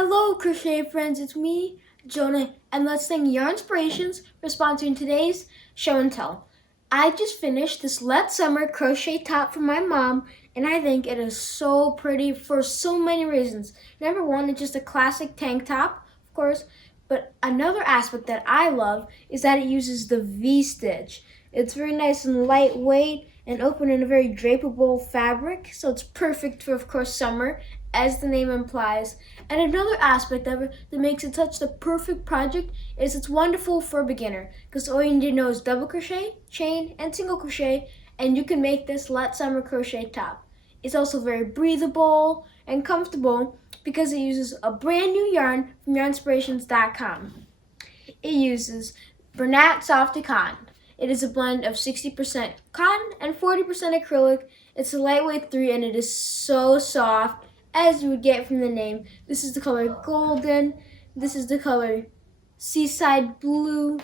Hello, crochet friends. It's me, Jonah, and let's thank Yarn Inspirations for sponsoring today's show and tell. I just finished this Let Summer crochet top for my mom, and I think it is so pretty for so many reasons. Number one, it's just a classic tank top, of course, but another aspect that I love is that it uses the V-stitch. It's very nice and lightweight and open in a very drapable fabric, so it's perfect for, of course, summer, as the name implies. And another aspect of it that makes it such the perfect project is it's wonderful for a beginner, because all you need to know is double crochet, chain, and single crochet, and you can make this Let Summer crochet top. It's also very breathable and comfortable because it uses a brand new yarn from yarnspirations.com. It uses Bernat Softy Cotton. It is a blend of 60% cotton and 40% acrylic. It's a lightweight 3 and it is so soft, as you would get from the name. This is the color golden. This is the color seaside blue.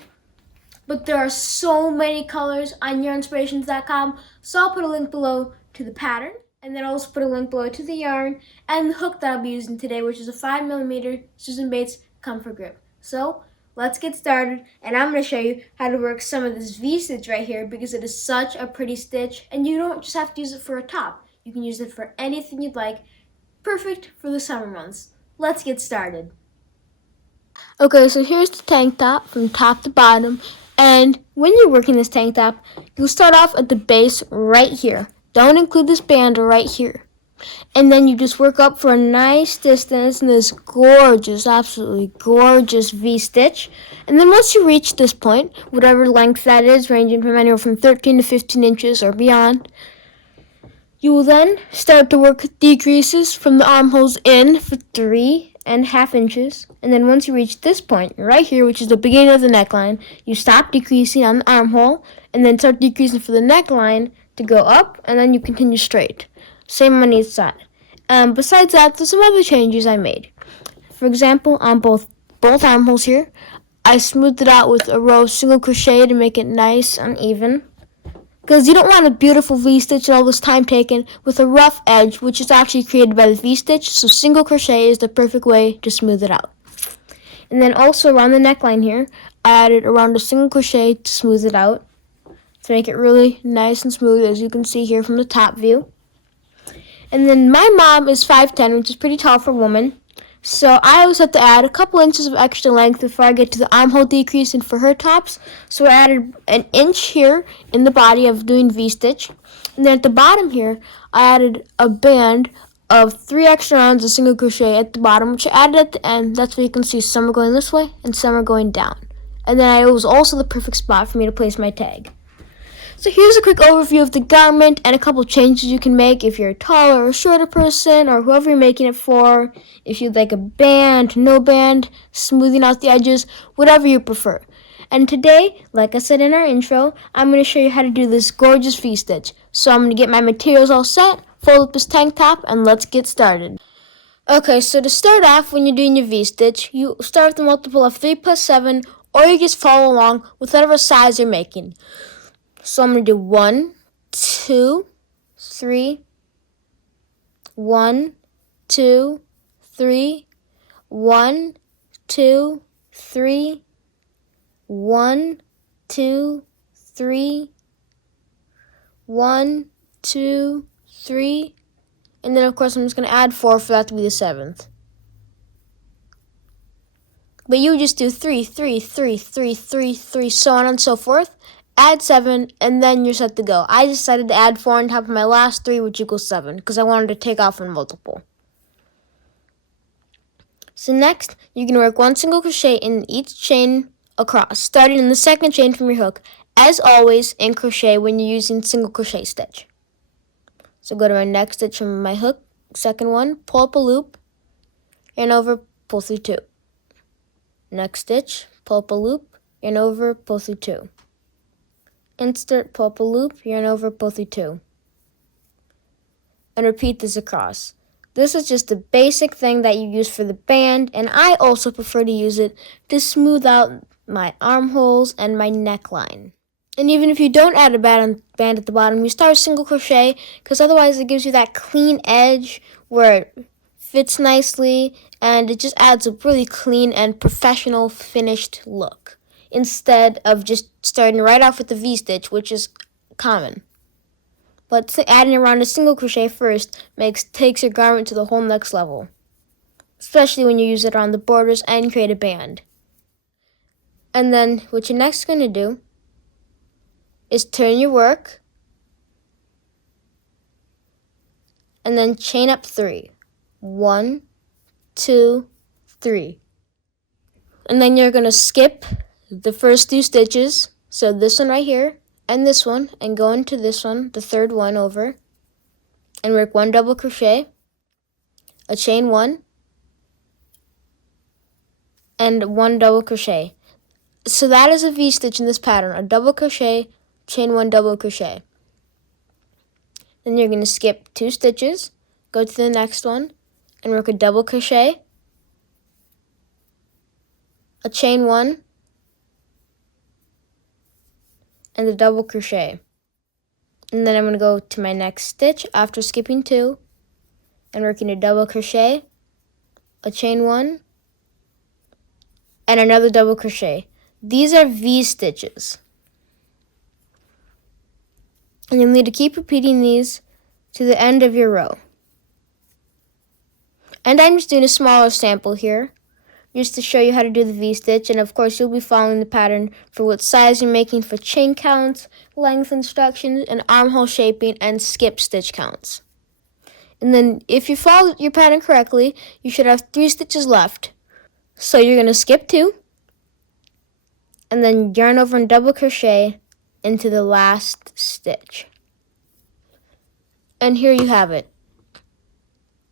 But there are so many colors on yarnspirations.com, so I'll put a link below to the pattern, and then I'll also put a link below to the yarn and the hook that I'll be using today, which is a 5mm Susan Bates Comfort Grip. So let's get started, and I'm going to show you how to work some of this V-stitch right here because it is such a pretty stitch, and you don't just have to use it for a top. You can use it for anything you'd like. Perfect for the summer months. Let's get started. Okay, so here's the tank top from top to bottom, and when you're working this tank top, you'll start off at the base right here. Don't include this band right here. And then you just work up for a nice distance in this gorgeous, absolutely gorgeous V-stitch. And then once you reach this point, whatever length that is, ranging from anywhere from 13 to 15 inches or beyond, you will then start to work decreases from the armholes in for 3.5 inches. And then once you reach this point right here, which is the beginning of the neckline, you stop decreasing on the armhole and then start decreasing for the neckline to go up, and then you continue straight. Same on each side. Besides that, there's some other changes I made. For example, on both armholes here, I smoothed it out with a row of single crochet to make it nice and even. Because you don't want a beautiful V-stitch and all this time taken with a rough edge, which is actually created by the V-stitch, so single crochet is the perfect way to smooth it out. And then also around the neckline here, I added around a single crochet to smooth it out, to make it really nice and smooth, as you can see here from the top view. And then my mom is 5'10", which is pretty tall for a woman. So I always have to add a couple inches of extra length before I get to the armhole decreasing for her tops. So I added an inch here in the body of doing V-stitch. And then at the bottom here, I added a band of 3 extra rounds of single crochet at the bottom, which I added at the end. That's where you can see some are going this way and some are going down. And then it was also the perfect spot for me to place my tag. So here's a quick overview of the garment and a couple changes you can make if you're a taller or shorter person or whoever you're making it for. If you'd like a band, no band, smoothing out the edges, whatever you prefer. And today, like I said in our intro, I'm going to show you how to do this gorgeous V-stitch. So I'm going to get my materials all set, fold up this tank top, and let's get started. Okay, so to start off when you're doing your V-stitch, you start with a multiple of 3 plus 7, or you just follow along with whatever size you're making. So I'm going to do 1, 2, 3, 1, 2, 3, 1, 2, 3, 1, 2, 3, 1, 2, 3, and then of course I'm just going to add 4 for that to be the 7th. But you just do 3, 3, 3, 3, 3, 3, so on and so forth. Add 7, and then you're set to go. I decided to add 4 on top of my last 3, which equals 7, because I wanted to take off one multiple. So next, you can work 1 single crochet in each chain across, starting in the second chain from your hook, as always in crochet when you're using single crochet stitch. So go to my next stitch from my hook, second one, pull up a loop, yarn over, pull through 2. Next stitch, pull up a loop, yarn over, pull through 2. Insert, pull up a loop, yarn over, pull through 2. And repeat this across. This is just a basic thing that you use for the band, and I also prefer to use it to smooth out my armholes and my neckline. And even if you don't add a band at the bottom, you start single crochet, because otherwise it gives you that clean edge where it fits nicely, and it just adds a really clean and professional finished look, instead of just starting right off with the V-stitch, which is common. But adding around a single crochet first takes your garment to the whole next level, especially when you use it on the borders and create a band. And then what you're next going to do is turn your work and then chain up 3. 1, 2, 3. And then you're going to skip the first 2 stitches, so this one right here and this one, and go into this one, the third one over, and work 1 double crochet, a chain 1, and 1 double crochet. So that is a V-stitch in this pattern, a double crochet, chain 1 double crochet. Then you're going to skip 2 stitches, go to the next one, and work a double crochet, a chain 1, and a double crochet. And then I'm going to go to my next stitch after skipping 2, and working a double crochet, a chain 1, and another double crochet. These are V-stitches. And you'll need to keep repeating these to the end of your row. And I'm just doing a smaller sample here, just to show you how to do the V-stitch. And of course, you'll be following the pattern for what size you're making for chain counts, length instructions, and armhole shaping, and skip stitch counts. And then if you follow your pattern correctly, you should have 3 stitches left. So you're going to skip 2, and then yarn over and double crochet into the last stitch. And here you have it,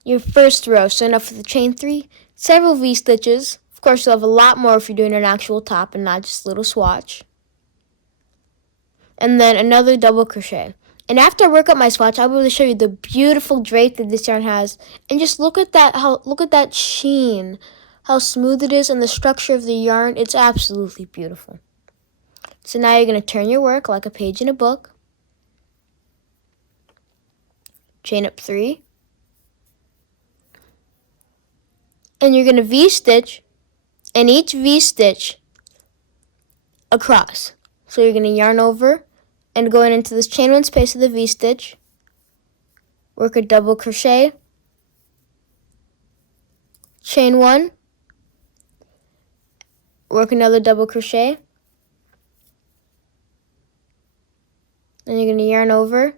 your first row. So enough for the chain 3, several V-stitches. Of course, you'll have a lot more if you're doing an actual top and not just a little swatch. And then another double crochet. And after I work up my swatch, I'll be able to show you the beautiful drape that this yarn has. And just look at that sheen, how smooth it is, and the structure of the yarn. It's absolutely beautiful. So now you're going to turn your work like a page in a book. Chain up 3. And you're going to V-stitch, and each V-stitch across. So you're going to yarn over and going into this chain 1 space of the V-stitch, work a double crochet, chain 1, work another double crochet, then you're going to yarn over,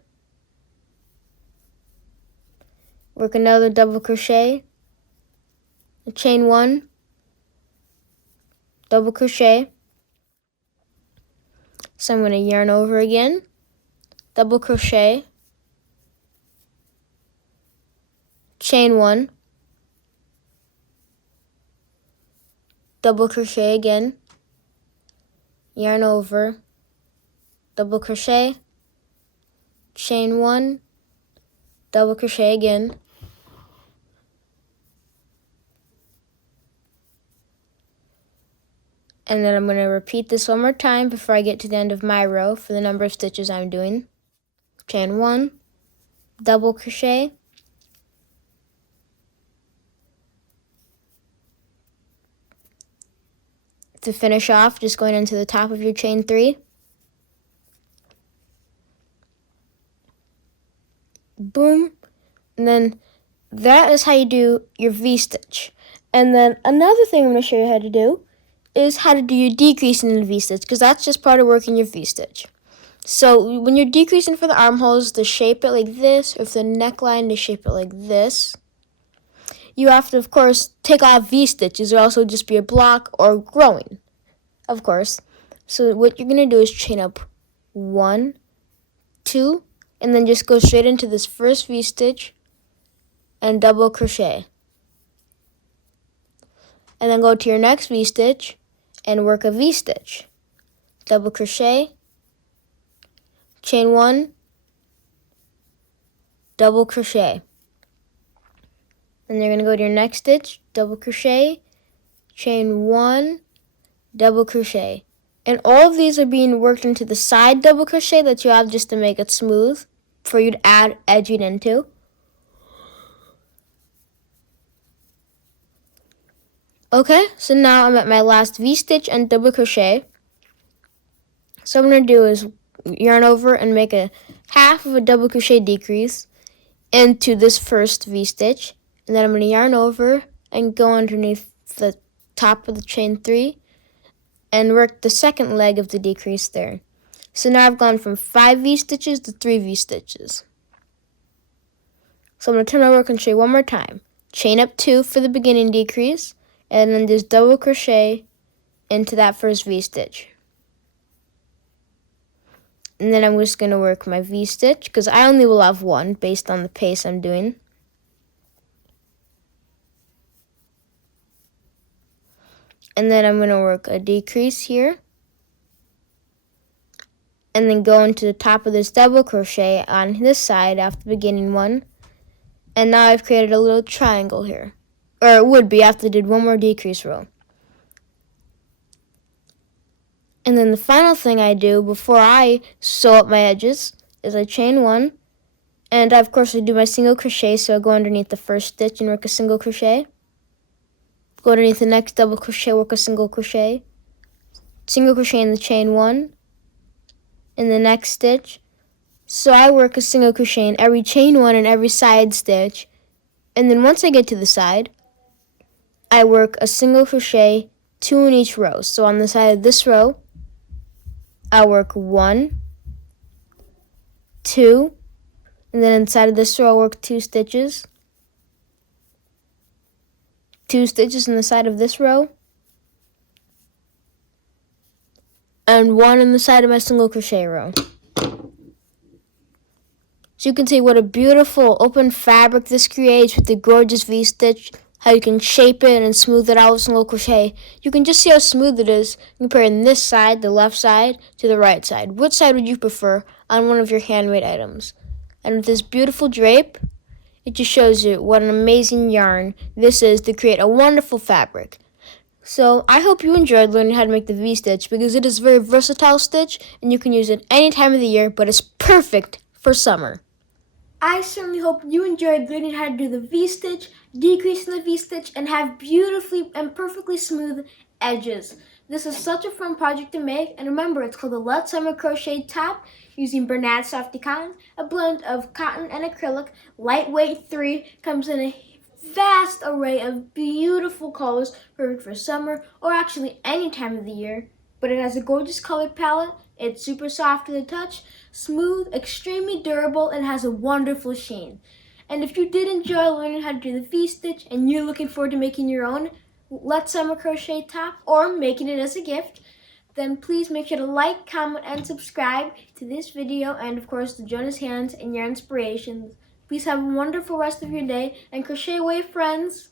work another double crochet, chain 1, double crochet. So I'm going to yarn over again, double crochet, chain 1, double crochet again, yarn over, double crochet, chain 1, double crochet again, and then I'm going to repeat this one more time before I get to the end of my row for the number of stitches I'm doing. Chain 1, double crochet, to finish off, just going into the top of your chain 3. Boom. And then that is how you do your V-stitch. And then another thing I'm going to show you how to do is how to do your decreasing in the V-stitch, because that's just part of working your V-stitch. So when you're decreasing for the armholes, to shape it like this, or for the neckline, to shape it like this, you have to, of course, take off V-stitches, or else it'll just be a block or growing, of course. So what you're going to do is chain up 1, 2, and then just go straight into this first V-stitch and double crochet. And then go to your next V-stitch and work a V-stitch. Double crochet, chain 1, double crochet. Then you're going to go to your next stitch, double crochet, chain 1, double crochet. And all of these are being worked into the side double crochet that you have just to make it smooth for you to add edging into. Okay, so now I'm at my last V-stitch and double crochet. So what I'm going to do is yarn over and make a half of a double crochet decrease into this first V-stitch. And then I'm going to yarn over and go underneath the top of the chain 3 and work the second leg of the decrease there. So now I've gone from 5 V-stitches to 3 V-stitches. So I'm going to turn over and crochet one more time. Chain up 2 for the beginning decrease, and then just double crochet into that first V-stitch. And then I'm just going to work my V-stitch, because I only will have one based on the pace I'm doing. And then I'm going to work a decrease here. And then go into the top of this double crochet on this side after the beginning one. And now I've created a little triangle here. Or it would be after I did one more decrease row. And then the final thing I do before I sew up my edges is I chain 1. And of course I do my single crochet, so I go underneath the first stitch and work a single crochet. Go underneath the next double crochet, work a single crochet in the chain 1 in the next stitch. So I work a single crochet in every chain 1 and every side stitch. And then once I get to the side, I work a single crochet 2 in each row. So on the side of this row, I work 1, 2, and then inside of this row I work 2 stitches. 2 stitches in the side of this row, and 1 in the side of my single crochet row. So you can see what a beautiful open fabric this creates with the gorgeous V-stitch, how you can shape it and smooth it out with single crochet. You can just see how smooth it is comparing this side, the left side, to the right side. Which side would you prefer on one of your handmade items? And with this beautiful drape, it just shows you what an amazing yarn this is to create a wonderful fabric. So I hope you enjoyed learning how to make the V-stitch, because it is a very versatile stitch and you can use it any time of the year, but it's perfect for summer. I certainly hope you enjoyed learning how to do the V-stitch, decrease in the V-stitch, and have beautifully and perfectly smooth edges. This is such a fun project to make, and remember, it's called the Let's Summer Crochet Top using Bernat Softy Cotton, a blend of cotton and acrylic, lightweight 3, comes in a vast array of beautiful colors, perfect for summer or actually any time of the year. But it has a gorgeous color palette. It's super soft to the touch, smooth, extremely durable, and has a wonderful sheen. And if you did enjoy learning how to do the V-stitch and you're looking forward to making your own Let's Summer Crochet top or making it as a gift, then please make sure to like, comment, and subscribe to this video, and of course to Jonah's Hands and Your Inspirations. Please have a wonderful rest of your day and crochet away, friends!